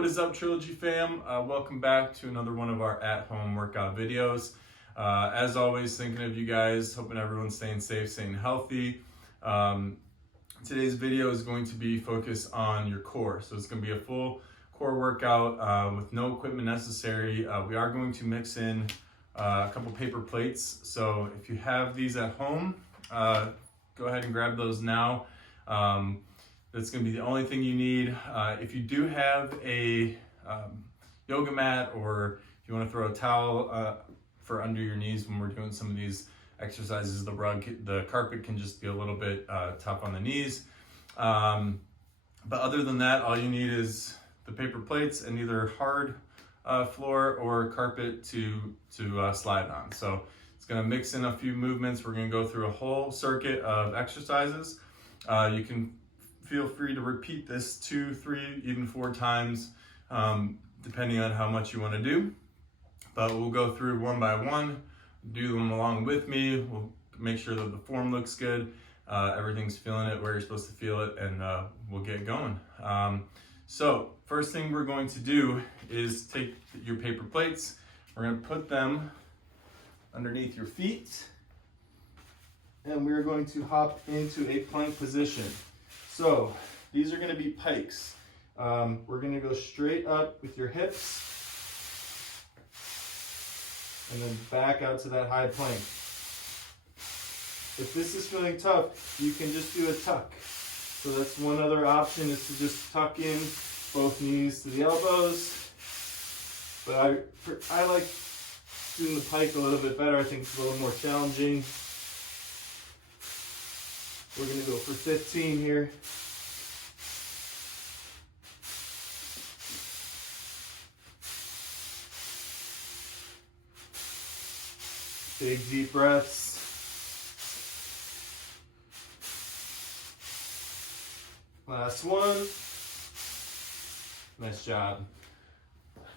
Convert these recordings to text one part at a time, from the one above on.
What is up, Trilogy fam? Welcome back to another one of our at-home workout videos. As always, thinking of you guys, hoping everyone's staying safe, staying healthy. Today's video is going to be focused on your core. So it's going to be a full core workout with no equipment necessary. We are going to mix in a couple paper plates. So if you have these at home, go ahead and grab those now. That's going to be the only thing you need. If you do have a yoga mat, or if you want to throw a towel for under your knees when we're doing some of these exercises, the carpet can just be a little bit tough on the knees. But other than that, all you need is the paper plates and either hard floor or carpet to slide on. So it's going to mix in a few movements. We're going to go through a whole circuit of exercises. You can feel free to repeat this 2, 3, even 4 times, depending on how much you want to do. But we'll go through one by one, do them along with me. We'll make sure that the form looks good, everything's feeling it where you're supposed to feel it, and we'll get going. So first thing we're going to do is take your paper plates. We're going to put them underneath your feet, and we're going to hop into a plank position. So these are going to be pikes. We're going to go straight up with your hips and then back out to that high plank. If this is feeling tough, you can just do a tuck. So that's one other option, is to just tuck in both knees to the elbows. But I like doing the pike a little bit better. I think it's a little more challenging. We're going to go for 15 here. Big deep breaths. Last one. Nice job.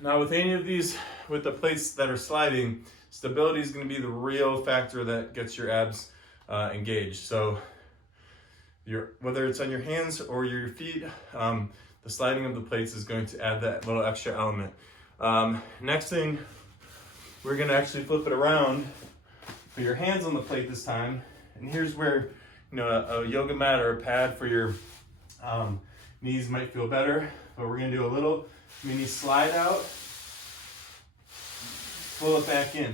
Now with any of these, with the plates that are sliding, stability is going to be the real factor that gets your abs engaged. So whether it's on your hands or your feet, the sliding of the plates is going to add that little extra element. Next thing, we're going to actually flip it around. Put your hands on the plate this time, and here's where a yoga mat or a pad for your knees might feel better. But we're going to do a little mini slide out, pull it back in.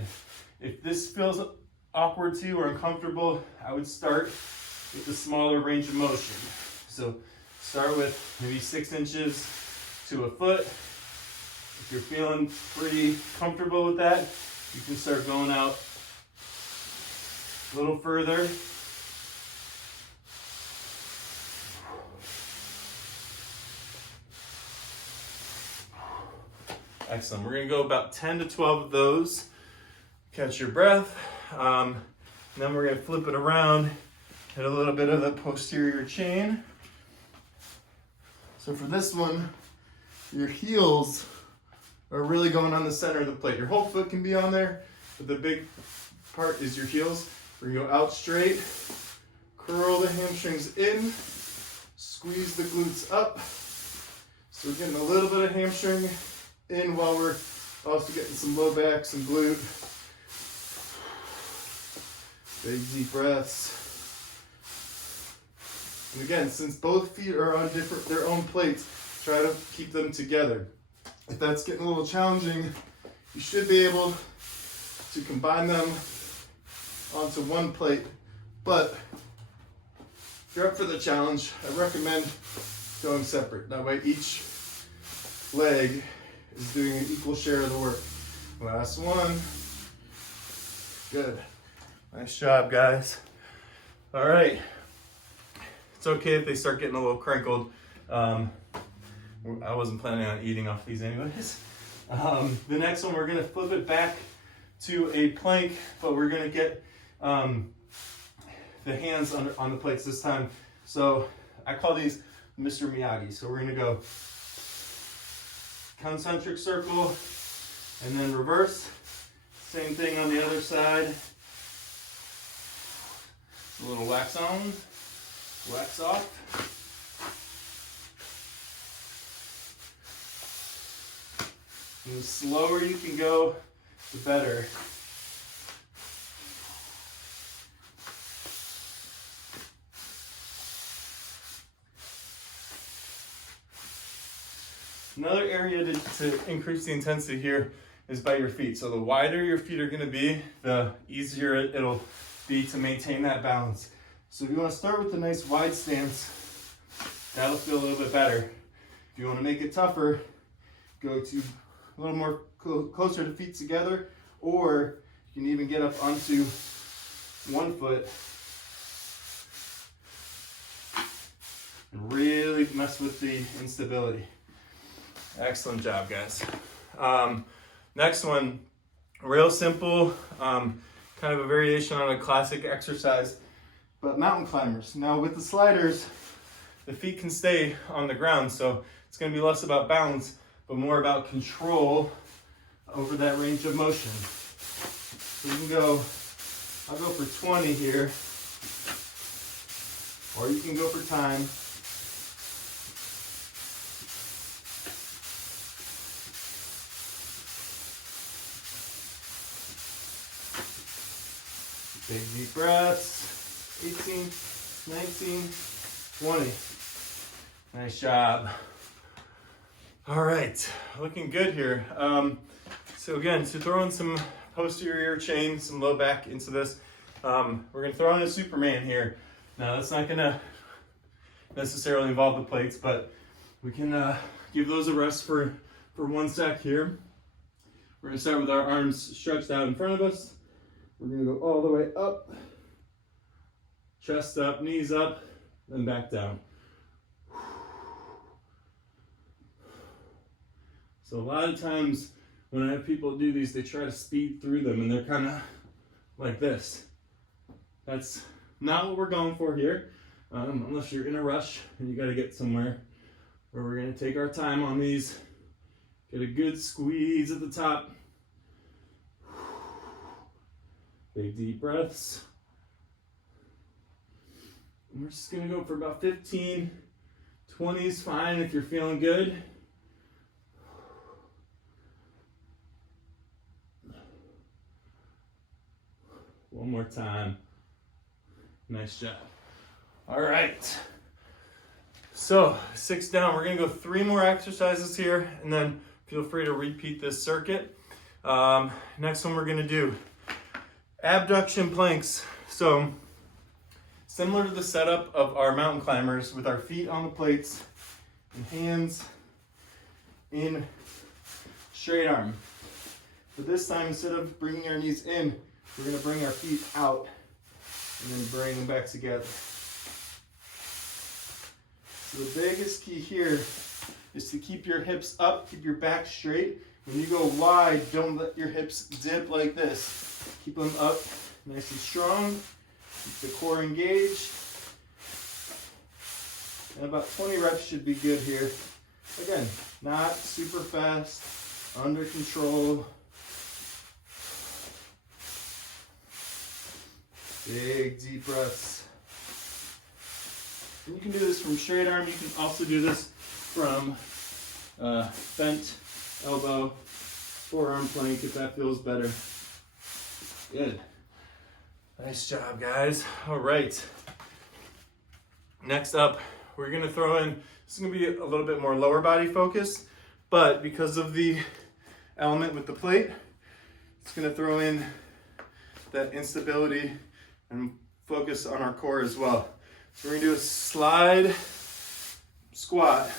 If this feels awkward to you or uncomfortable, I would start with the smaller range of motion. So start with maybe 6 inches to a foot. If you're feeling pretty comfortable with that, you can start going out a little further. Excellent. We're going to go about 10 to 12 of those. Catch your breath. And then we're going to flip it around, hit a little bit of the posterior chain. So for this one, your heels are really going on the center of the plate. Your whole foot can be on there, but the big part is your heels. We're going to go out straight, curl the hamstrings in, squeeze the glutes up. So we're getting a little bit of hamstring in while we're also getting some low back, some glute. Big deep breaths. And again, since both feet are on their own plates, try to keep them together. If that's getting a little challenging, you should be able to combine them onto one plate. But if you're up for the challenge, I recommend going separate. That way each leg is doing an equal share of the work. Last one. Good. Nice job, guys. All right. It's okay if they start getting a little crinkled. I wasn't planning on eating off these anyways. The next one, we're gonna flip it back to a plank, but we're gonna get the hands on the plates this time. So I call these Mr. Miyagi. So we're gonna go concentric circle and then reverse. Same thing on the other side. A little wax on, wax off. And the slower you can go, the better. Another area to increase the intensity here is by your feet. So the wider your feet are gonna be, the easier it'll be to maintain that balance. So if you wanna start with a nice wide stance, that'll feel a little bit better. If you wanna make it tougher, go to a little more closer to feet together, or you can even get up onto one foot and really mess with the instability. Excellent job, guys. Next one, real simple, kind of a variation on a classic exercise, but mountain climbers. Now with the sliders, the feet can stay on the ground, so it's gonna be less about balance, but more about control over that range of motion. So you can go, I'll go for 20 here, or you can go for time. Big deep breaths, 18, 19, 20. Nice job. All right, looking good here. So again, to throw in some posterior chain, some low back into this, we're gonna throw in a Superman here. Now that's not gonna necessarily involve the plates, but we can give those a rest for 1 sec here. We're gonna start with our arms stretched out in front of us. We're gonna go all the way up, chest up, knees up, then back down. So a lot of times when I have people do these, they try to speed through them and they're kind of like this. That's not what we're going for here, unless you're in a rush and you gotta get somewhere, where we're gonna take our time on these, get a good squeeze at the top. Big deep breaths. And we're just gonna go for about 15, 20 is fine if you're feeling good. One more time. Nice job. All right. So 6 down, we're gonna go 3 more exercises here, and then feel free to repeat this circuit. Next one we're gonna do abduction planks. So similar to the setup of our mountain climbers, with our feet on the plates and hands in straight arm. But this time, instead of bringing our knees in, we're gonna bring our feet out and then bring them back together. So the biggest key here is to keep your hips up, keep your back straight. When you go wide, don't let your hips dip like this. Keep them up nice and strong. Keep the core engaged. And about 20 reps should be good here. Again, not super fast, under control. Big deep breaths. And you can do this from straight arm. You can also do this from bent elbow, forearm plank if that feels better. Good. Nice job, guys. All right. Next up, we're gonna throw in, this is gonna be a little bit more lower body focus, but because of the element with the plate, it's gonna throw in that instability and focus on our core as well. So we're gonna do a slide squat.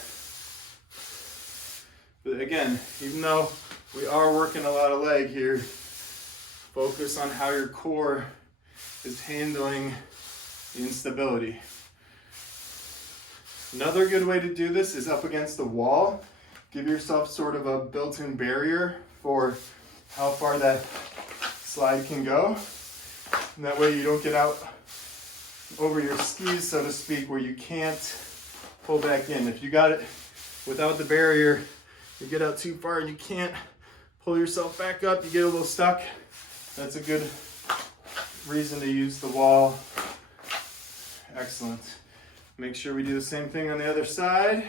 But again, even though we are working a lot of leg here, focus on how your core is handling the instability. Another good way to do this is up against the wall. Give yourself sort of a built-in barrier for how far that slide can go. And that way you don't get out over your skis, so to speak, where you can't pull back in. If you got it without the barrier, you get out too far and you can't pull yourself back up, you get a little stuck. That's a good reason to use the wall. Excellent. Make sure we do the same thing on the other side.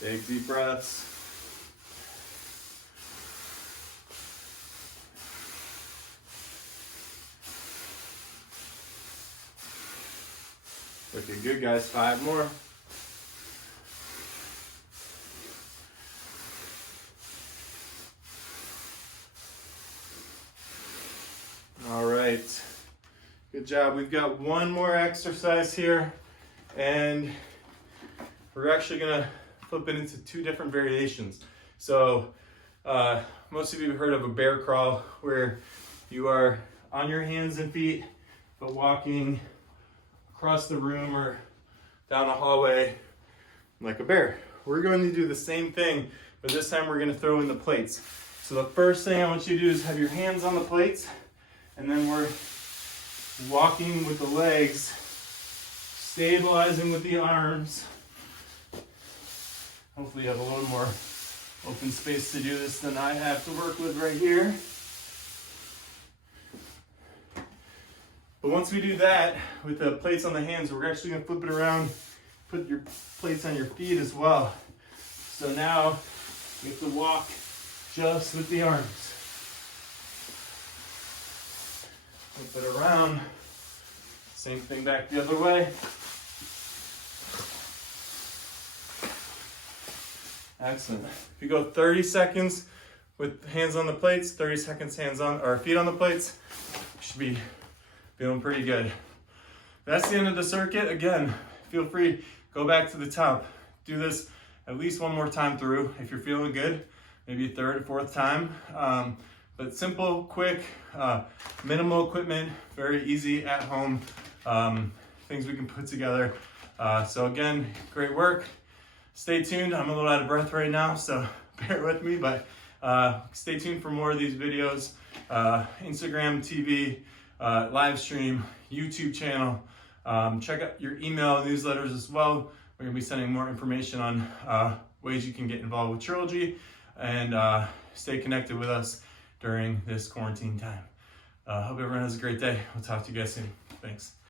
Big deep breaths. Looking good, guys. 5 more. All right. Good job. We've got one more exercise here, and we're actually going to flip it into 2 different variations. So most of you have heard of a bear crawl, where you are on your hands and feet but walking across the room or down a hallway like a bear. We're going to do the same thing, but this time we're going to throw in the plates. So the first thing I want you to do is have your hands on the plates, and then we're walking with the legs, stabilizing with the arms. Hopefully you have a little more open space to do this than I have to work with right here. But once we do that with the plates on the hands, we're actually going to flip it around, put your plates on your feet as well. So now you have to walk just with the arms. Flip it around. Same thing back the other way. Excellent. If you go 30 seconds with hands on the plates, 30 seconds hands on, or feet on the plates, you should be feeling pretty good. That's the end of the circuit. Again, feel free, go back to the top. Do this at least one more time through if you're feeling good, maybe a 3rd or 4th time. But simple, quick, minimal equipment, very easy at home, things we can put together. So again, great work. Stay tuned. I'm a little out of breath right now, so bear with me, but stay tuned for more of these videos. Instagram, TV, live stream, YouTube channel. Check out your email newsletters as well. We're gonna be sending more information on ways you can get involved with Trilogy, and stay connected with us during this quarantine time. Hope everyone has a great day. We'll talk to you guys soon. Thanks.